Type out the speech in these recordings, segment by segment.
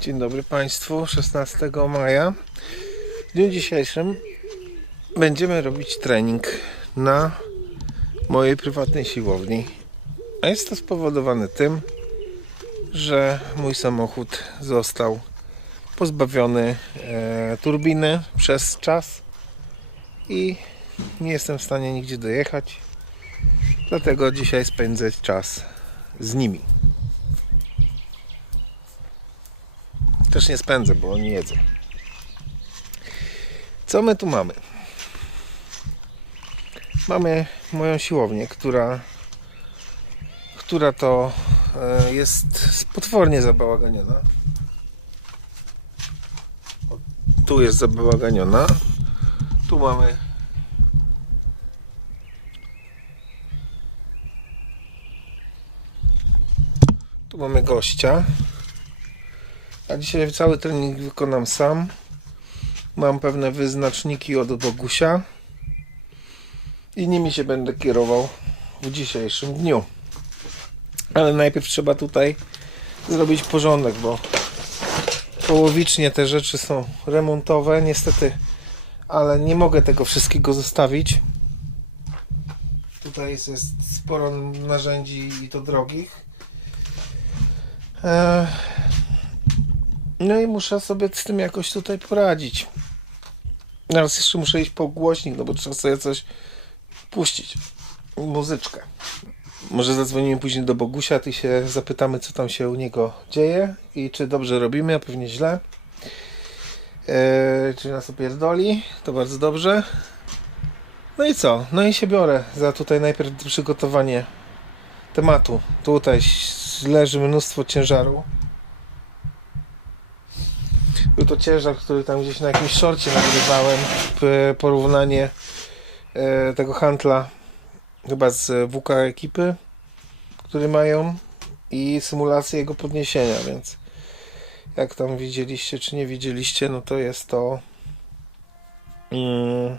Dzień dobry Państwu, 16 maja. W dniu dzisiejszym będziemy robić trening na mojej prywatnej siłowni. A jest to spowodowane tym, że mój samochód został pozbawiony e, turbiny przez czas i nie jestem w stanie nigdzie dojechać. Dlatego dzisiaj spędzę czas z nimi. Też nie spędzę, bo oni jedzą. Co my tu mamy? Mamy moją siłownię, która która to e, jest potwornie zabałaganiona. Tu jest zabałaganiona. Tu mamy Tu mamy gościa. A dzisiaj cały trening wykonam sam. Mam pewne wyznaczniki od Bogusia. I nimi się będę kierował w dzisiejszym dniu. Ale najpierw trzeba tutaj zrobić porządek, bo połowicznie te rzeczy są remontowe, niestety, ale nie mogę tego wszystkiego zostawić. Tutaj jest, jest sporo narzędzi i to drogich. Eee, no i muszę sobie z tym jakoś tutaj poradzić. Teraz jeszcze muszę iść po głośnik, no bo trzeba sobie coś puścić. Muzyczkę. Może zadzwonimy później do Bogusia, ty się zapytamy, co tam się u niego dzieje i czy dobrze robimy, a pewnie źle. Eee, czy nas opierdoli, to bardzo dobrze. No i co? No i się biorę za tutaj najpierw przygotowanie tematu. Tutaj leży mnóstwo ciężaru. Był to ciężar, który tam gdzieś na jakimś szorcie nagrywałem. Porównanie e, tego handla chyba z WK ekipy, który mają i symulację jego podniesienia, więc jak tam widzieliście czy nie widzieliście, no to jest to mm,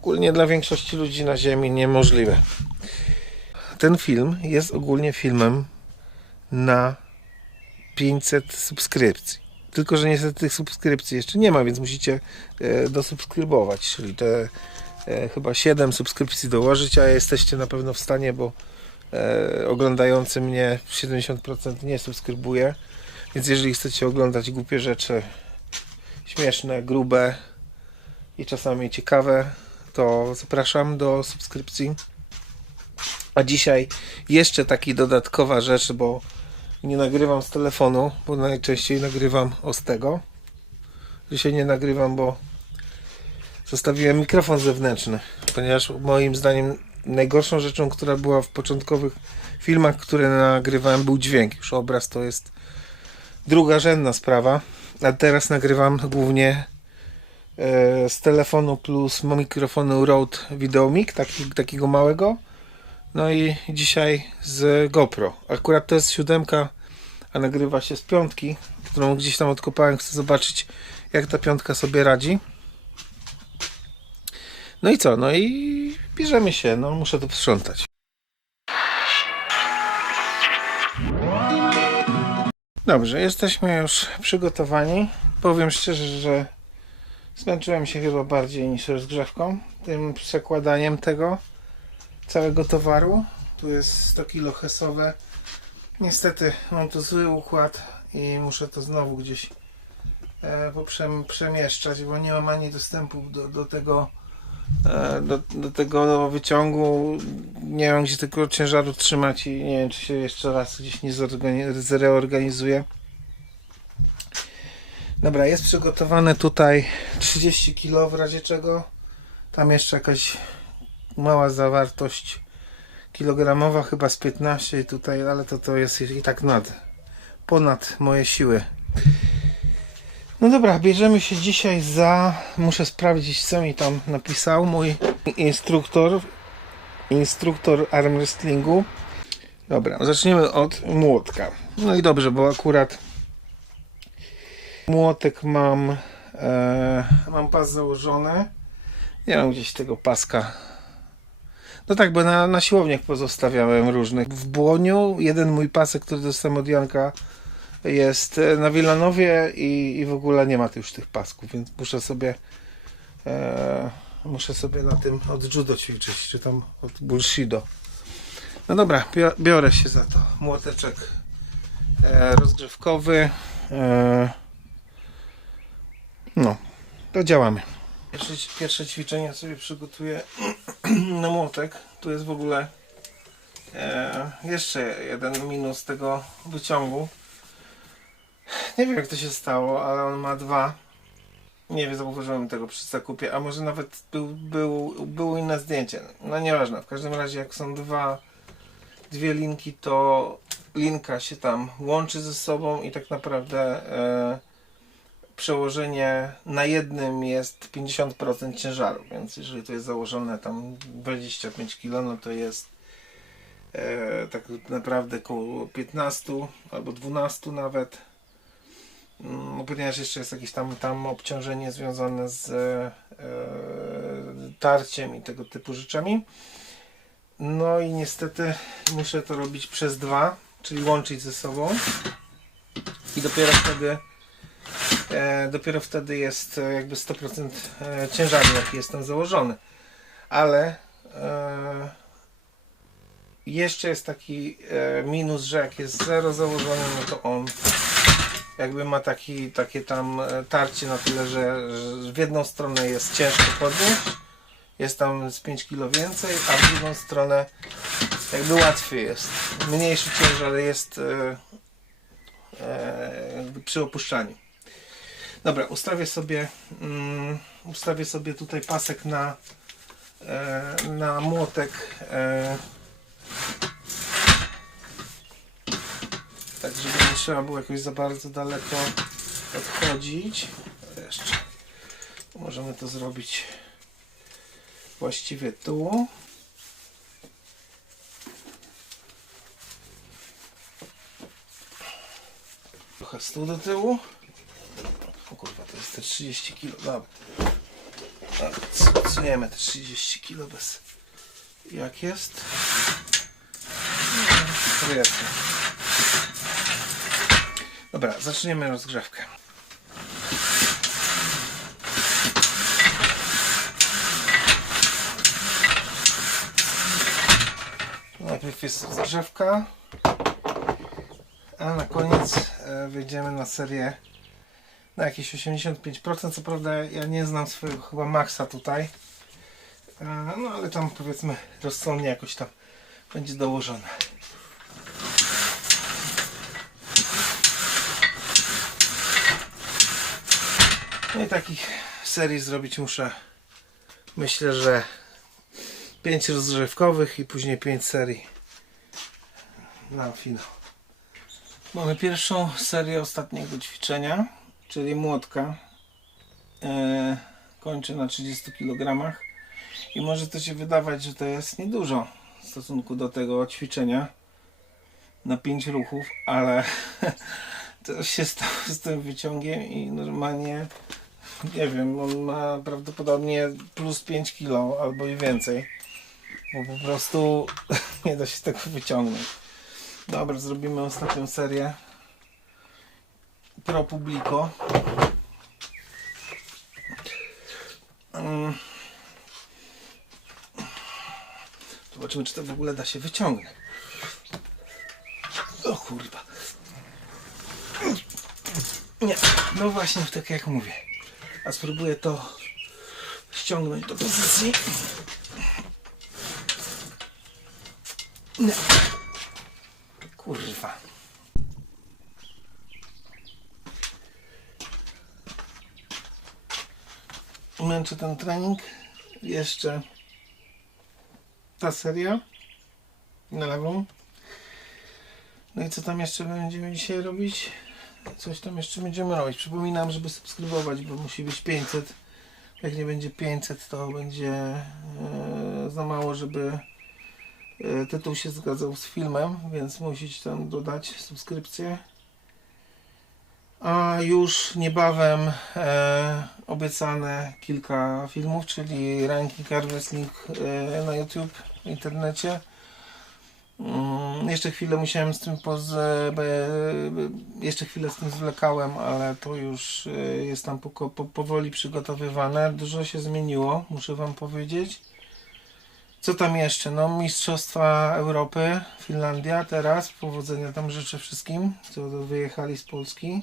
ogólnie dla większości ludzi na ziemi niemożliwe. Ten film jest ogólnie filmem na 500 subskrypcji. Tylko, że niestety tych subskrypcji jeszcze nie ma, więc musicie e, dosubskrybować, czyli te e, chyba 7 subskrypcji dołożyć, a jesteście na pewno w stanie, bo e, oglądający mnie 70% nie subskrybuje. Więc jeżeli chcecie oglądać głupie rzeczy, śmieszne, grube i czasami ciekawe, to zapraszam do subskrypcji. A dzisiaj jeszcze taki dodatkowa rzecz, bo nie nagrywam z telefonu, bo najczęściej nagrywam z tego. Dzisiaj nie nagrywam, bo zostawiłem mikrofon zewnętrzny, ponieważ moim zdaniem najgorszą rzeczą, która była w początkowych filmach, które nagrywałem, był dźwięk. Już obraz to jest drugarzędna sprawa, a teraz nagrywam głównie e, z telefonu plus mikrofonu Rode Videomic, taki, takiego małego. No i dzisiaj z GoPro. Akurat to jest siódemka, a nagrywa się z piątki, którą gdzieś tam odkopałem. Chcę zobaczyć, jak ta piątka sobie radzi. No i co? No i bierzemy się. No, muszę to posprzątać. Dobrze, jesteśmy już przygotowani. Powiem szczerze, że zmęczyłem się chyba bardziej niż rozgrzewką, tym przekładaniem tego całego towaru. Tu jest 100 kg hesowe. Niestety mam tu zły układ i muszę to znowu gdzieś e, poprzem- przemieszczać, bo nie mam ani dostępu do, do tego e, do, do tego wyciągu. Nie mam gdzie tego ciężaru trzymać i nie wiem, czy się jeszcze raz gdzieś nie zreorganizuję. Dobra, jest przygotowane tutaj 30 kg w razie czego. Tam jeszcze jakaś mała zawartość kilogramowa, chyba z 15 tutaj, ale to, to jest i tak nad, ponad moje siły. No dobra, bierzemy się dzisiaj za. Muszę sprawdzić, co mi tam napisał mój instruktor. Instruktor arm wrestlingu. Dobra, zaczniemy od młotka. No i dobrze, bo akurat młotek mam. E, mam pas założony. Nie mam gdzieś tego paska. No tak, bo na, na siłowniach pozostawiałem różnych. W Błoniu jeden mój pasek, który dostałem od Janka jest e, na Wilanowie i, i w ogóle nie ma już tych pasków, więc muszę sobie e, muszę sobie na tym od judo ćwiczyć, czy tam od bullshido. No dobra, bio- biorę się za to. Młoteczek e, rozgrzewkowy. E, no, to działamy. Pierwsze, pierwsze ćwiczenie sobie przygotuję na młotek. Tu jest w ogóle e, jeszcze jeden minus tego wyciągu. Nie wiem jak to się stało, ale on ma dwa. Nie wiem, zauważyłem tego przy zakupie, a może nawet był, był, było inne zdjęcie. No nieważne, w każdym razie jak są dwa, dwie linki, to linka się tam łączy ze sobą i tak naprawdę e, przełożenie na jednym jest 50% ciężaru, więc jeżeli to jest założone tam 25 kg, no to jest e, tak naprawdę około 15 albo 12 nawet. Mm, ponieważ jeszcze jest jakieś tam, tam obciążenie związane z e, tarciem i tego typu rzeczami. No i niestety muszę to robić przez dwa, czyli łączyć ze sobą. I dopiero wtedy dopiero wtedy jest e, jakby 100% e, ciężaru, jaki jest tam założony. Ale e, jeszcze jest taki e, minus, że jak jest zero założony, no to on jakby ma taki, takie tam e, tarcie na tyle, że, że w jedną stronę jest ciężko podnieść, jest tam z 5 kg więcej, a w drugą stronę jakby łatwiej jest. Mniejszy ciężar jest e, e, przy opuszczaniu. Dobra, ustawię sobie mm, ustawię sobie tutaj pasek na e, na młotek e, tak żeby nie trzeba było jakoś za bardzo daleko odchodzić. Jeszcze możemy to zrobić właściwie tu. Trochę do tyłu o kurwa to jest te 30 kg dobra odsuniemy te 30 kg bez jak jest no, jest. Dobra, zaczniemy rozgrzewkę. Najpierw jest rozgrzewka, a na koniec e, wyjdziemy na serię na jakieś 85%. Co prawda ja nie znam swojego chyba maksa tutaj, E, no ale tam powiedzmy rozsądnie jakoś tam będzie dołożone. No i takich serii zrobić muszę myślę, że 5 rozgrzewkowych i później 5 serii na finał. Mamy pierwszą serię ostatniego ćwiczenia, czyli młotka. E, kończę na 30 kg i może to się wydawać, że to jest niedużo w stosunku do tego ćwiczenia na 5 ruchów, ale to się stało z tym wyciągiem i normalnie nie wiem, on ma prawdopodobnie plus 5 kg albo i więcej. Bo po prostu nie da się tego wyciągnąć. Dobra, zrobimy ostatnią serię. Pro Publico. Mm. Zobaczymy, czy to w ogóle da się wyciągnąć. O kurwa. Nie, no właśnie tak jak mówię. A spróbuję to ściągnąć do pozycji. Nie. Kurwa. Męczę ten trening. Jeszcze ta seria na lewą. No i co tam jeszcze będziemy dzisiaj robić? Coś tam jeszcze będziemy robić. Przypominam, żeby subskrybować, bo musi być 500. Jak nie będzie 500, to będzie e, za mało, żeby e, tytuł się zgadzał z filmem, więc musicie tam dodać subskrypcję. A już niebawem e, obiecane kilka filmów, czyli ranking Wrestling e, na YouTube w internecie Mm, Jeszcze chwilę musiałem z tym poz... be- jeszcze chwilę z tym zwlekałem, ale to już e, jest tam poko- po, powoli przygotowywane. Dużo się zmieniło, muszę wam powiedzieć. Co tam jeszcze? No Mistrzostwa Europy, Finlandia teraz. Powodzenia tam życzę wszystkim, co wyjechali z Polski.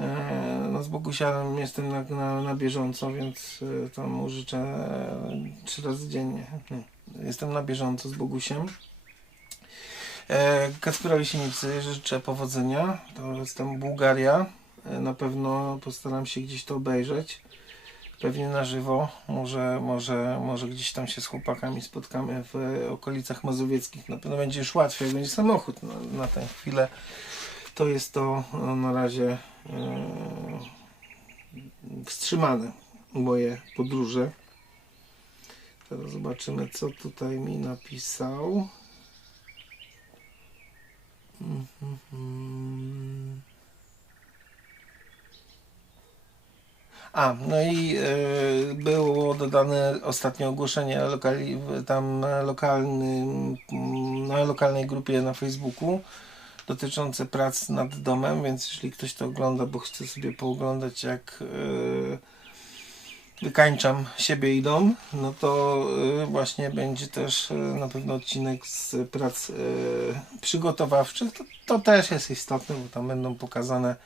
E, No z Bogusianem jestem na, na, na bieżąco, więc e, tam mu życzę e, trzy razy dziennie. Nie. Jestem na bieżąco z Bogusiem. Kacperowi Sienicy życzę powodzenia. To jest tam Bułgaria. Na pewno postaram się gdzieś to obejrzeć. Pewnie na żywo. Może, może, może gdzieś tam się z chłopakami spotkamy w okolicach mazowieckich. Na pewno będzie już łatwiej, będzie samochód na, na tę chwilę. To jest to no, na razie wstrzymane moje podróże. Teraz zobaczymy, co tutaj mi napisał. A, no i e, było dodane ostatnie ogłoszenie lokali, tam lokalnym, na lokalnej grupie na Facebooku dotyczące prac nad domem, więc jeśli ktoś to ogląda, bo chce sobie pooglądać jak e, wykańczam siebie i dom, no to y, właśnie będzie też y, na pewno odcinek z prac przygotowawczych. To, to też jest istotne, bo tam będą pokazane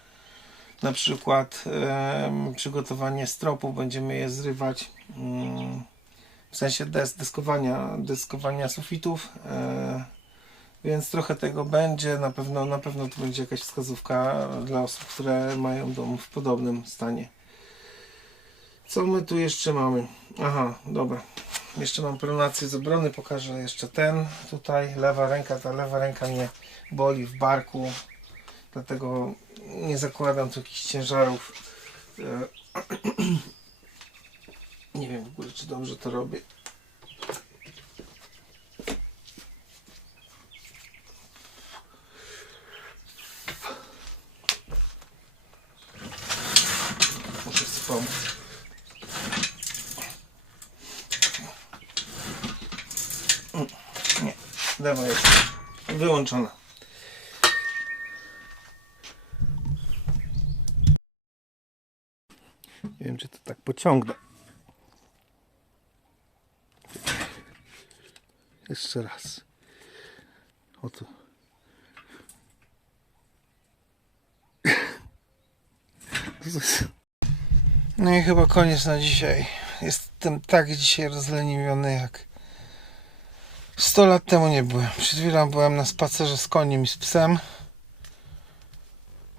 na przykład przygotowanie stropu, będziemy je zrywać mm, w sensie des, deskowania, deskowania sufitów. Więc trochę tego będzie, na pewno, na pewno to będzie jakaś wskazówka dla osób, które mają dom w podobnym stanie. Co my tu jeszcze mamy? Aha, dobra. Jeszcze mam pronację z obrony, pokażę jeszcze ten. Tutaj lewa ręka, ta lewa ręka mnie boli w barku, dlatego nie zakładam tu jakichś ciężarów. E, Nie wiem w ogóle, czy dobrze to robię. Pomóc. Nie, lewa jest wyłączona. Nie wiem, czy to tak pociągnę. Jeszcze raz. Oto. No i chyba koniec na dzisiaj. Jestem tak dzisiaj rozleniwiony jak 100 lat temu nie byłem. Przed chwilą byłem na spacerze z koniem i z psem.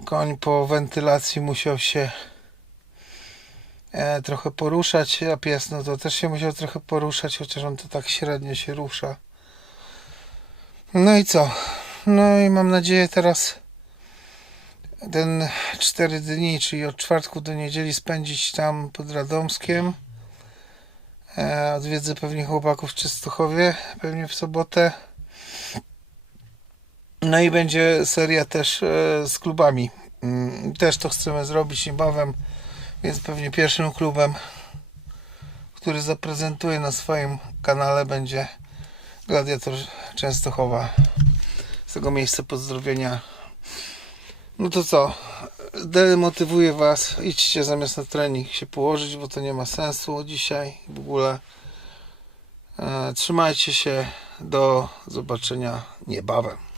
Koń po wentylacji musiał się e, trochę poruszać, a pies no to też się musiał trochę poruszać, chociaż on to tak średnio się rusza. No i co? No i mam nadzieję teraz ten 4 dni, czyli od czwartku do niedzieli spędzić tam pod Radomskiem. E, odwiedzę pewnie chłopaków w Częstochowie, pewnie w sobotę. No i będzie seria też e, z klubami. Mm, Też to chcemy zrobić niebawem, więc pewnie pierwszym klubem, który zaprezentuję na swoim kanale będzie Gladiator Częstochowa. Z tego miejsca pozdrowienia. No to co? Demotywuję Was. Idźcie zamiast na trening się położyć, bo to nie ma sensu dzisiaj w ogóle. E, trzymajcie się. Do zobaczenia niebawem.